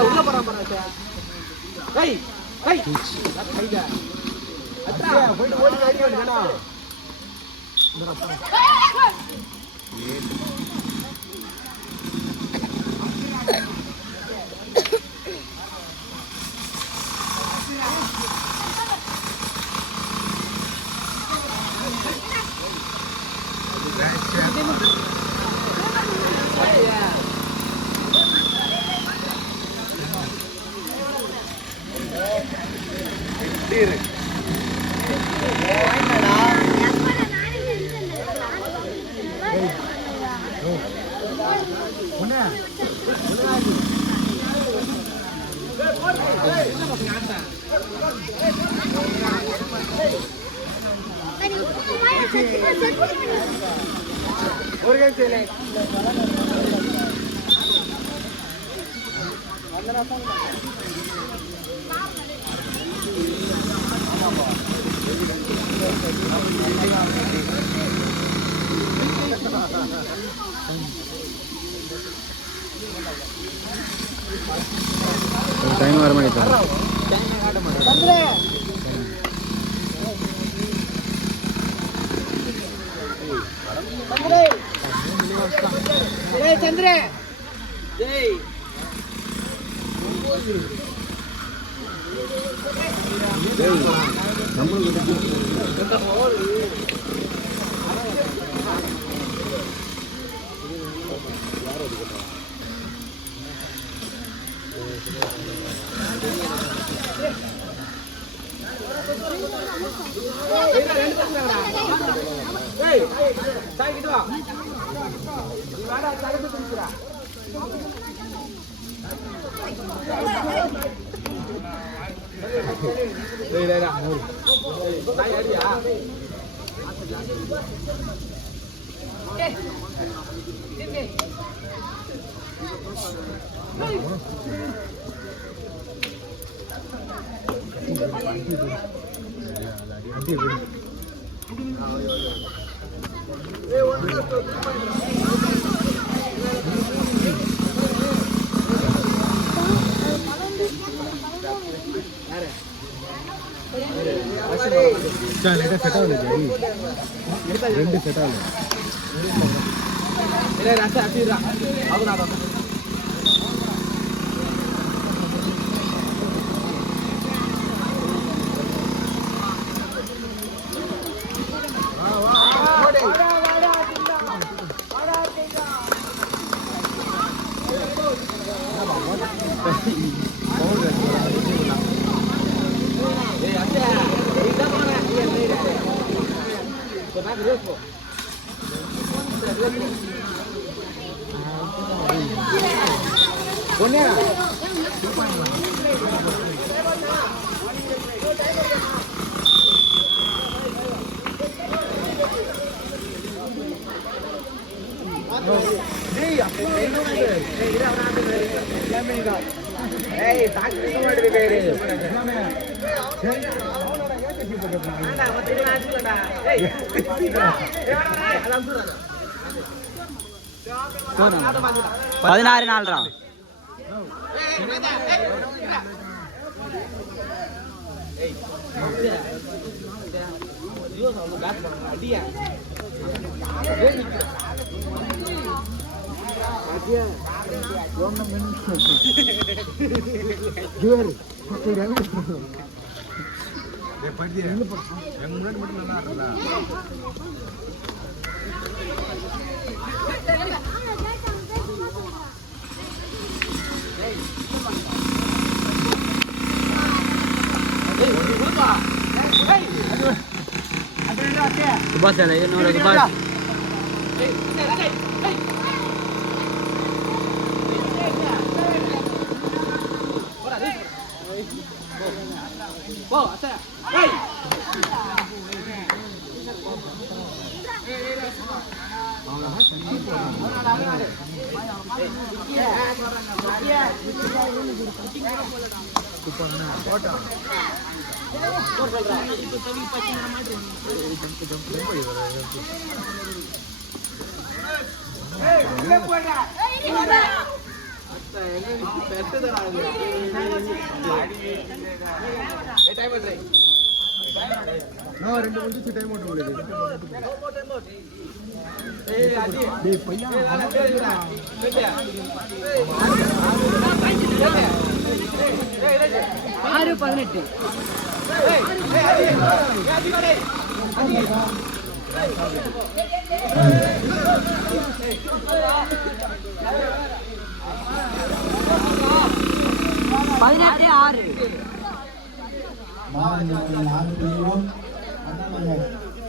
உள்ள போறான் கை கை கைங்க அத்தா போய் ஓடி அடி வேணா டைம் வர மாதிரி சந்திர ஜெய் செட் ஆகல ரெண்டு செட் ஆகல ஒண்ணே டேய் அப்போ ஏய் தாக்கி மாட்டே பேரு சரி ஆனா மத்த நாச்சுடா ஏய் அலாம் சொல்றா 16 நாள்ரா ஏய் ஐயோ நான் பேக் பண்ண அடியா அடியா ஒண்ணு மினிட் ஜூர் பக்கறங்க ஏ படி எங்க முன்னாடி மட்டும் நல்லா இருக்குடா Subas ada yang orang subas. Bo, asa. Hey. No, rendu munchu time out ulledu. Hey, adi. Dey payya. Aru 18. Hey, adi. Adi kore. Adi. 18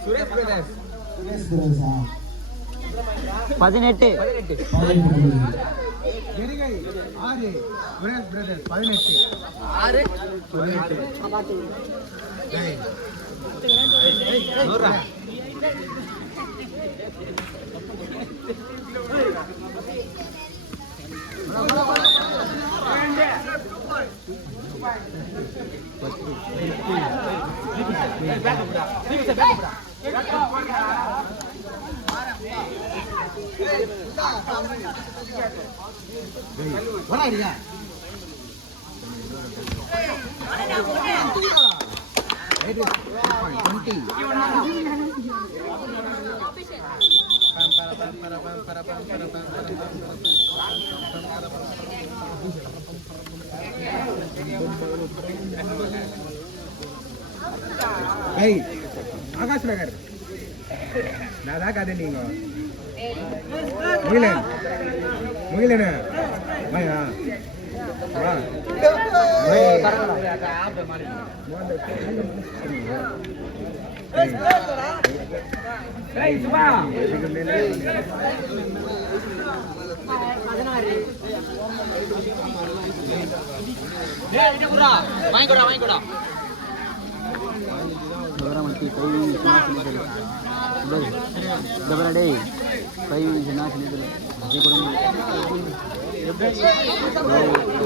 Suresh Brothers. 18 Gerigai 6 Suresh Brothers 18 Hey. Nora. Hey, Akash Nagar. Nada kada ningo. Mugilen. Maya. Wah. Hey, Suba. Hey, ini pura. Main koda. Orang mati kayu sini dulu. Dabra deh. Kayu sini dulu. Nanti kurang.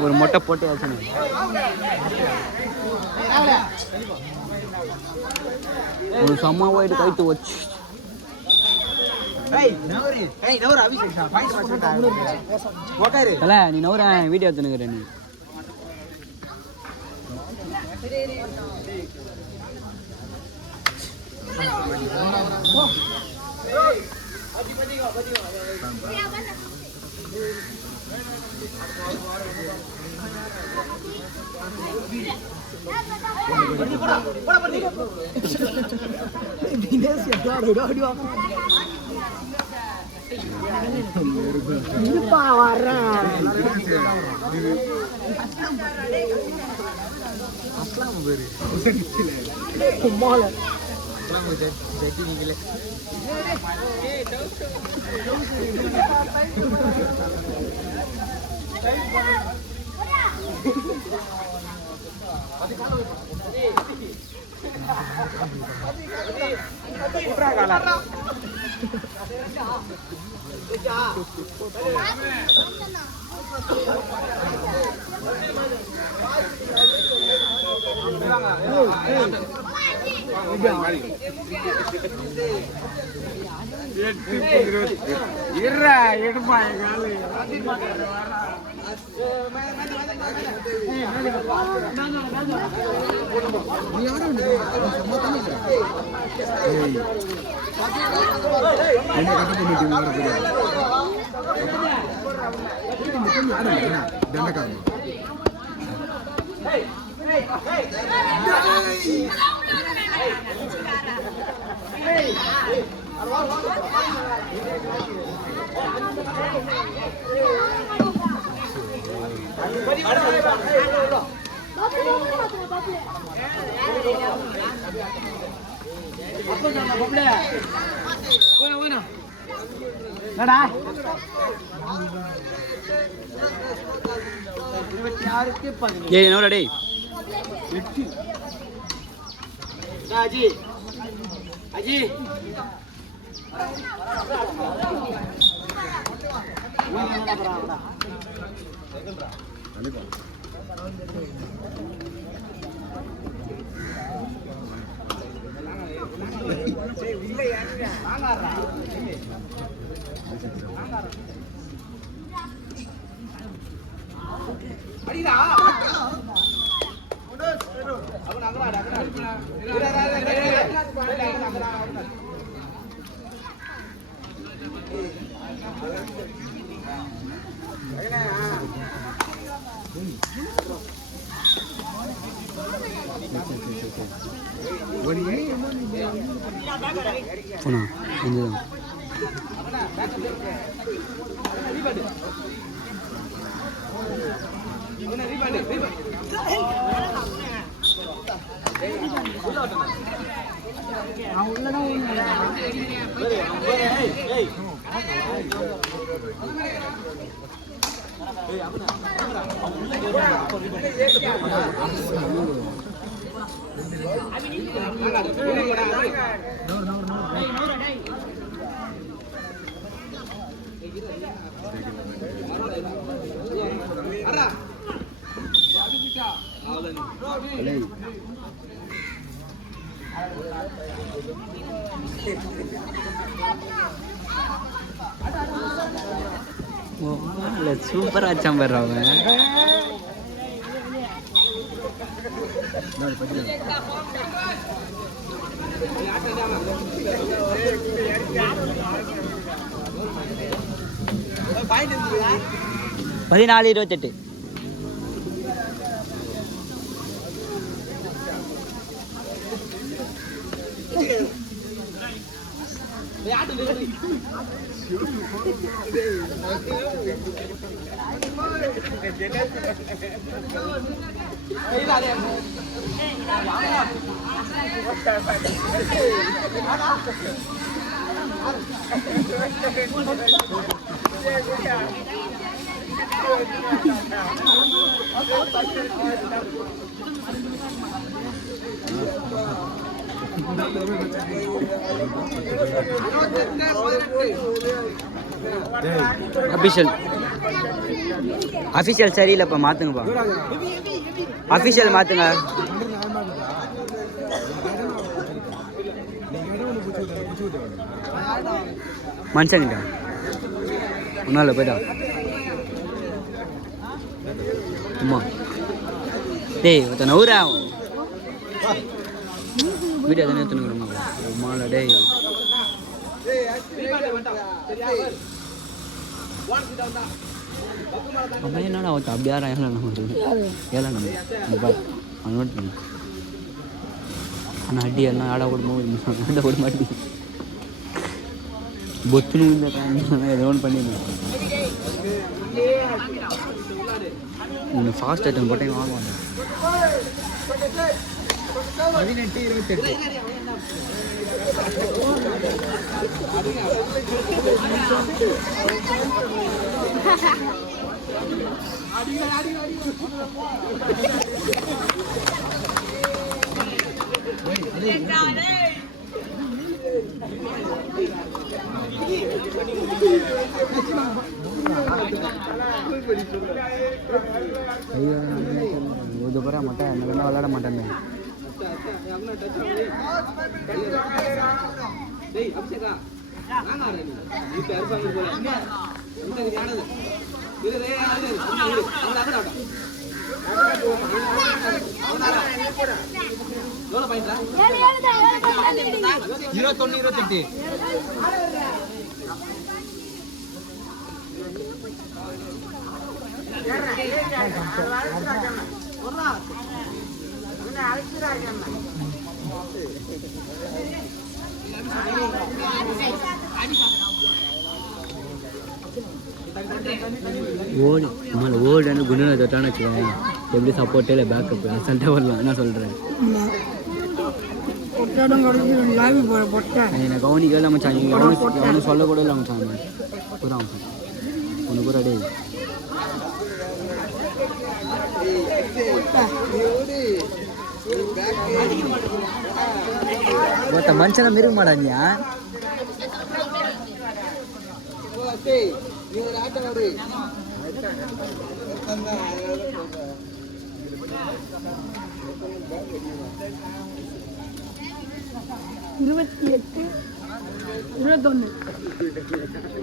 ஒரு மொட்டை போட்டே ஆச்சுன்னு. ஒரு சம்மா வாயிட்டு கைத்து வச்சு. Hey, navur Abhishek sir. Point masukta. Wakaru. தல நீ நவர video எடுத்துனுக்குற நீ. Dinesh ya, ini pawaran. Aslam beri. Kumal. ஏய் என்னடா டேய் அஜி அஜி அடிடா போனா வந்துதான் சூப்பரா ஆச்சான் பாரு அவன். பதினாலு 28 அஃபிஷியல் சரியில்லைப்பா, மாற்றுங்கப்பா. அஃபிஷியல் மாற்றுங்க. மனுஷன்கிட்ட ஒன்றும் இல்லை, போய்ட்டா. அம்மா டேய் ஒருத்த நவுரா வீடியோ தானே எடுத்துனுக்குறோம். அம்மாவில் டேய் அம்மா என்னடா அவன் அப்படியா 7 நம்பர் அவன் நோட் பண்ணி. ஆனால் அடி எல்லாம் ஆட கூட ஆட கூட மாட்டேங்குது. பொத்துன்னு இந்த ஏதோ ஒன்று பண்ணிடுவேன். உன்னை ஃபாஸ்ட் ஐட்டம் போட்டேன் வாங்குவாங்க. 18-28. இது போகிற மாட்டேன் என்ன வேணா விளையாட மாட்டேன் ஓடி நம்மளை ஓடுன்னு குண்டுனை தொட்டான்னு வச்சுக்கோங்க எப்படி சப்போர்ட்டே இல்லை பேக்கப் அசல்ட்டாக வரலாம் என்ன சொல்கிறேன் என்னை கவனிக்கவே இல்லை மச்சான் நீங்கள் அவனுக்கு சொல்லக்கூட இல்லை மச்சான் பூரா ஒன்று பூரா டே ஒருத்த மனுஷனை மிருக மாட்டானியா இருபத்தி 28 21